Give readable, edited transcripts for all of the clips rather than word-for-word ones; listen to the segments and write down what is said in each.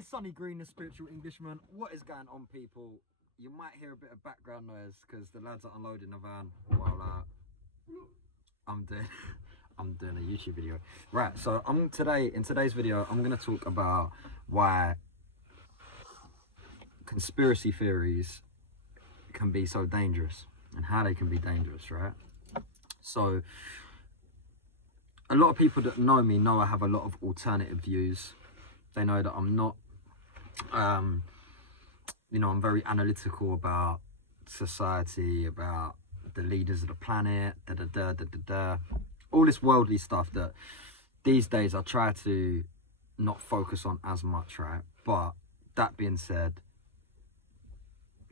It's Sonny Green, the spiritual Englishman. What is going on, people? You might hear a bit of background noise because the lads are unloading the van while I'm doing a YouTube video. Right, so in today's video, I'm gonna talk about why conspiracy theories can be so dangerous and how they can be dangerous, right? So a lot of people that know me know I have a lot of alternative views. They know that I'm not, I'm very analytical about society, about the leaders of the planet, all this worldly stuff that these days I try to not focus on as much, right? But that being said,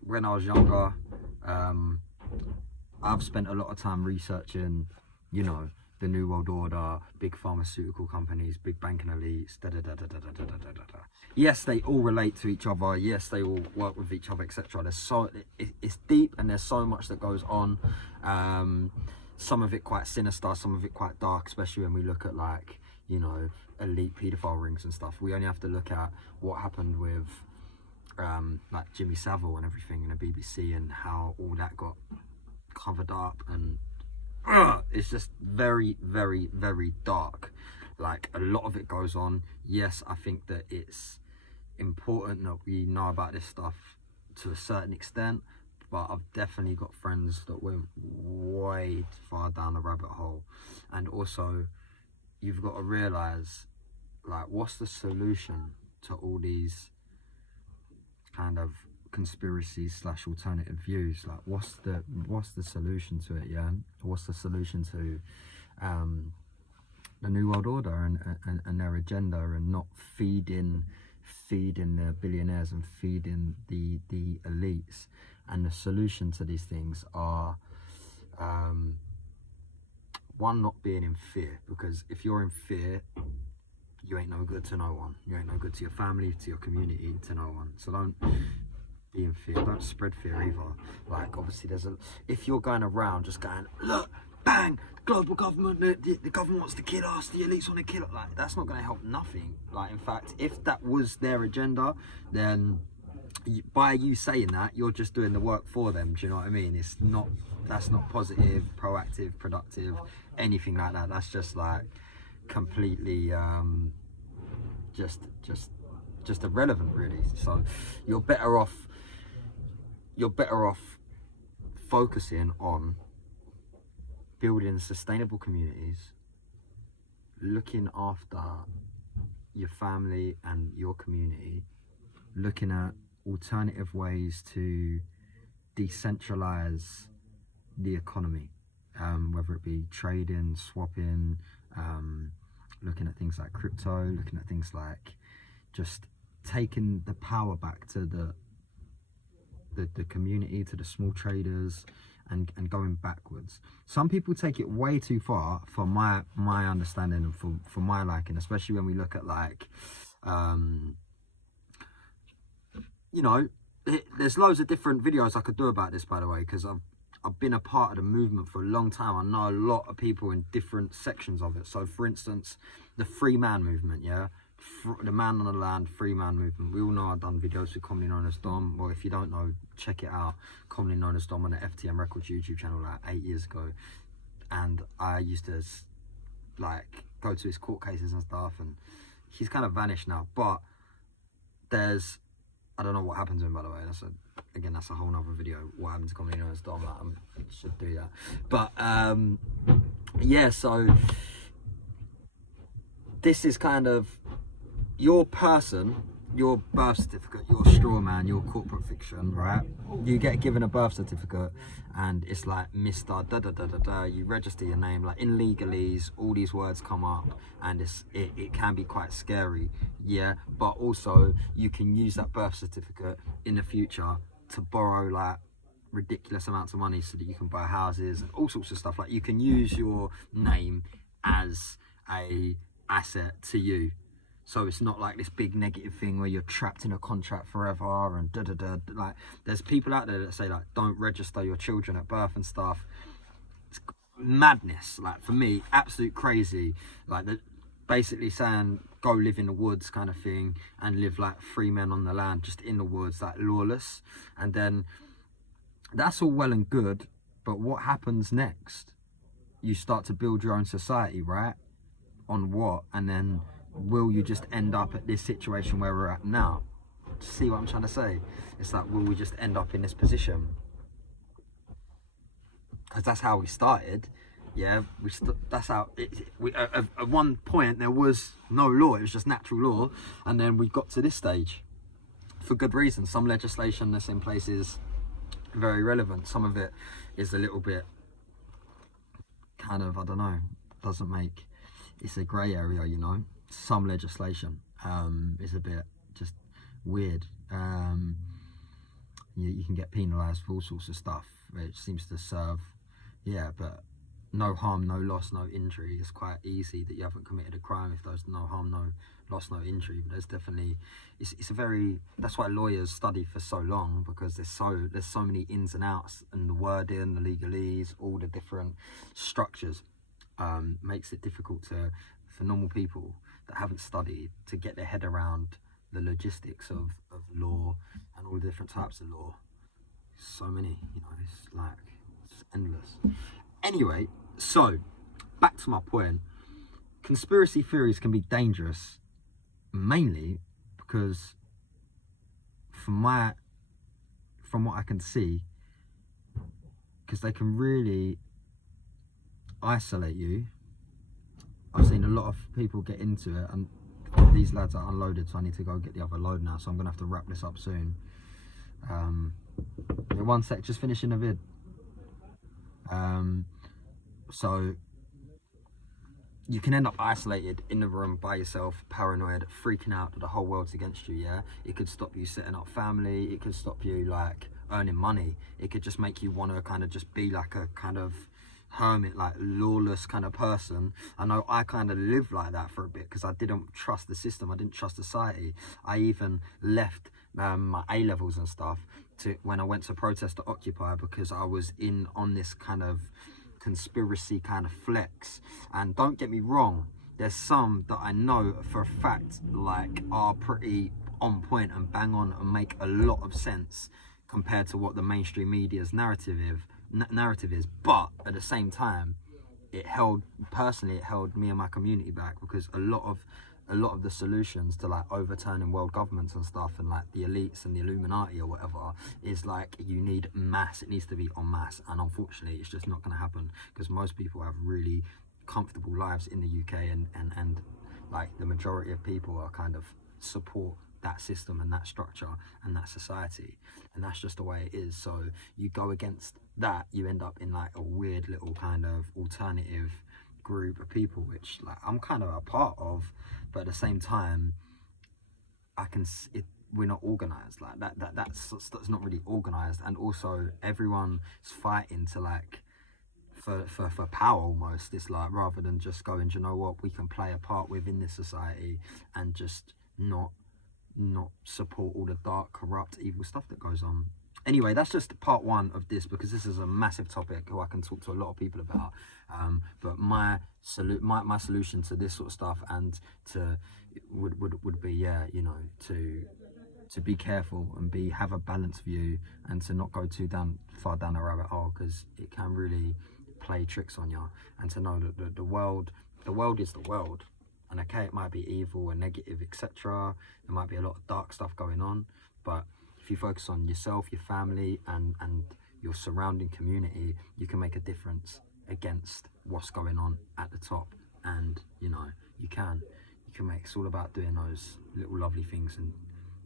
when I was younger, I've spent a lot of time researching, the New World Order, big pharmaceutical companies, big banking elites, Yes, they all relate to each other. Yes, they all work with each other, etc. It's deep, and there's so much that goes on. Some of it quite sinister, some of it quite dark, especially when we look at elite paedophile rings and stuff. We only have to look at what happened with like Jimmy Savile and everything in the BBC and how all that got covered up, and it's just very, very, very dark. Like, a lot of it goes on. Yes, I think that it's important that we know about this stuff to a certain extent, but I've definitely got friends that went way far down the rabbit hole. And also, you've got to realize, like, what's the solution to all these kind of conspiracies / alternative views? Like, what's the solution to it? Yeah, what's the solution to the New World Order and their agenda, and not feeding the billionaires and feeding the elites? And the solution to these things are one, not being in fear, because if you're in fear, you ain't no good to no one. You ain't no good to your family, to your community, to no one. So don't be in fear. Don't spread fear either. Like, obviously if you're going around just going, look, bang, the global government, the government wants to kill us, the elites want to kill us, like, that's not going to help nothing. Like, in fact, if that was their agenda, then by you saying that, you're just doing the work for them. Do you know what I mean? That's not positive, proactive, productive, anything like that. That's just like completely just irrelevant, really. So you're better off focusing on building sustainable communities, looking after your family and your community, looking at alternative ways to decentralize the economy, whether it be trading, swapping, looking at things like crypto, looking at things like just taking the power back to the community, to the small traders, and going backwards. Some people take it way too far, for my understanding and for my liking, especially when we look at, like, there's loads of different videos I could do about this, by the way, because I've been a part of the movement for a long time. I know a lot of people in different sections of it. So, for instance, the free man movement, yeah? The man on the land, free man movement. We all know I've done videos with commonly known as Dom. Well, if you don't know, check it out. Commonly known as Dom on the FTM Records YouTube channel, like 8 years ago. And I used to, like, go to his court cases and stuff, and he's kind of vanished now. But I don't know what happened to him, by the way. That's a whole nother video. What happened to commonly known as Dom? I should do that. But yeah, so this is kind of your person, your birth certificate, your straw man, your corporate fiction, right? You get given a birth certificate, and it's like Mr. Da. You register your name, like in legalese, all these words come up, and it can be quite scary, yeah. But also, you can use that birth certificate in the future to borrow, like, ridiculous amounts of money so that you can buy houses and all sorts of stuff. Like, you can use your name as a asset to you. So it's not like this big negative thing where you're trapped in a contract forever and Like, there's people out there that say, like, don't register your children at birth and stuff. It's madness. Like, for me, absolute crazy. Like, basically saying go live in the woods kind of thing, and live like free men on the land, just in the woods, like lawless. And then that's all well and good, but what happens next? You start to build your own society, right? On what? And then will you just end up at this situation where we're at now? See what I'm trying to say? It's like, will we just end up in this position? Because that's how we started. Yeah, that's how at one point there was no law, it was just natural law, and then we got to this stage for good reason. Some legislation that's in place is very relevant, some of it is a little bit kind of, I don't know, doesn't make, it's a grey area, you know. Some legislation is a bit just weird. You can get penalised for all sorts of stuff, which seems to serve, yeah, but no harm, no loss, no injury. It's quite easy that you haven't committed a crime if there's no harm, no loss, no injury. But there's definitely, it's a very, that's why lawyers study for so long, because there's so many ins and outs, and the wording, the legalese, all the different structures makes it difficult for normal people that haven't studied to get their head around the logistics of law and all the different types of law. So many, you know, it's like, it's endless. Anyway, so back to my point. Conspiracy theories can be dangerous, mainly because from what I can see, because they can really isolate you. I've seen a lot of people get into it, and these lads are unloaded, so I need to go get the other load now, so I'm gonna have to wrap this up soon. Yeah, one sec, just finishing the vid. So you can end up isolated in the room by yourself, paranoid, freaking out that the whole world's against you. Yeah, it could stop you setting up family, it could stop you like earning money, it could just make you want to kind of just be like a kind of hermit, like lawless kind of person. I know I kind of lived like that for a bit because I didn't trust the system, I didn't trust society. I even left my A-levels and stuff when I went to protest to Occupy, because I was on this kind of conspiracy kind of flex. And don't get me wrong, there's some that I know for a fact like are pretty on point and bang on and make a lot of sense compared to what the mainstream media's narrative is, but at the same time it held me and my community back, because a lot of the solutions to like overturning world governments and stuff, and like the elites and the Illuminati or whatever, is like you need mass, it needs to be en masse, and unfortunately it's just not going to happen, because most people have really comfortable lives in the UK, and like the majority of people are kind of support that system and that structure and that society, and that's just the way it is. So you go against that, you end up in like a weird little kind of alternative group of people, which like I'm kind of a part of, but at the same time we're not organized like that's not really organized, and also everyone's fighting to like for power almost. It's like, rather than just going, you know what, we can play a part within this society and just not support all the dark, corrupt, evil stuff that goes on. Anyway, that's just part one of this, because this is a massive topic who I can talk to a lot of people about. But my solution to this sort of stuff and would be, yeah, you know, to be careful and have a balanced view, and to not go too far down a rabbit hole, because it can really play tricks on you. And to know that the world is the world. And okay, it might be evil and negative, etc. There might be a lot of dark stuff going on, but if you focus on yourself, your family, and your surrounding community, you can make a difference against what's going on at the top. And you know, you can make, it's all about doing those little lovely things and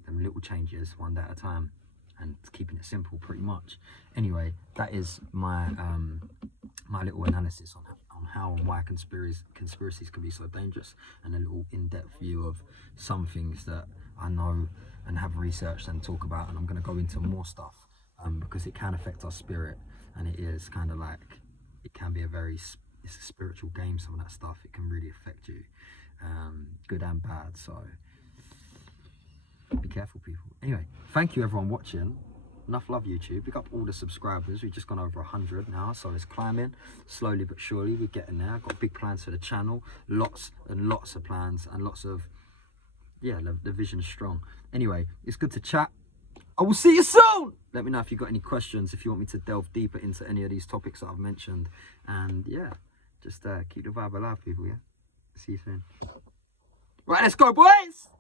them little changes one day at a time, and keeping it simple pretty much. Anyway, that is my my little analysis on how and why conspiracies can be so dangerous, and a little in-depth view of some things that I know and have researched and talk about. And I'm going to go into more stuff because it can affect our spirit, and it is kind of like, it can be it's a spiritual game, some of that stuff. It can really affect you, good and bad, so be careful, people. Anyway, thank you everyone watching. enough love, YouTube. Pick up all the subscribers. We've just gone over 100 now, so it's climbing slowly but surely. We're getting there. I've got big plans for the channel, lots and lots of plans, and lots of, yeah, the vision's strong. Anyway, it's good to chat. I will see you soon. Let me know if you've got any questions, if you want me to delve deeper into any of these topics that I've mentioned. And yeah, just keep the vibe alive, people, yeah? See you soon. Right, let's go, boys!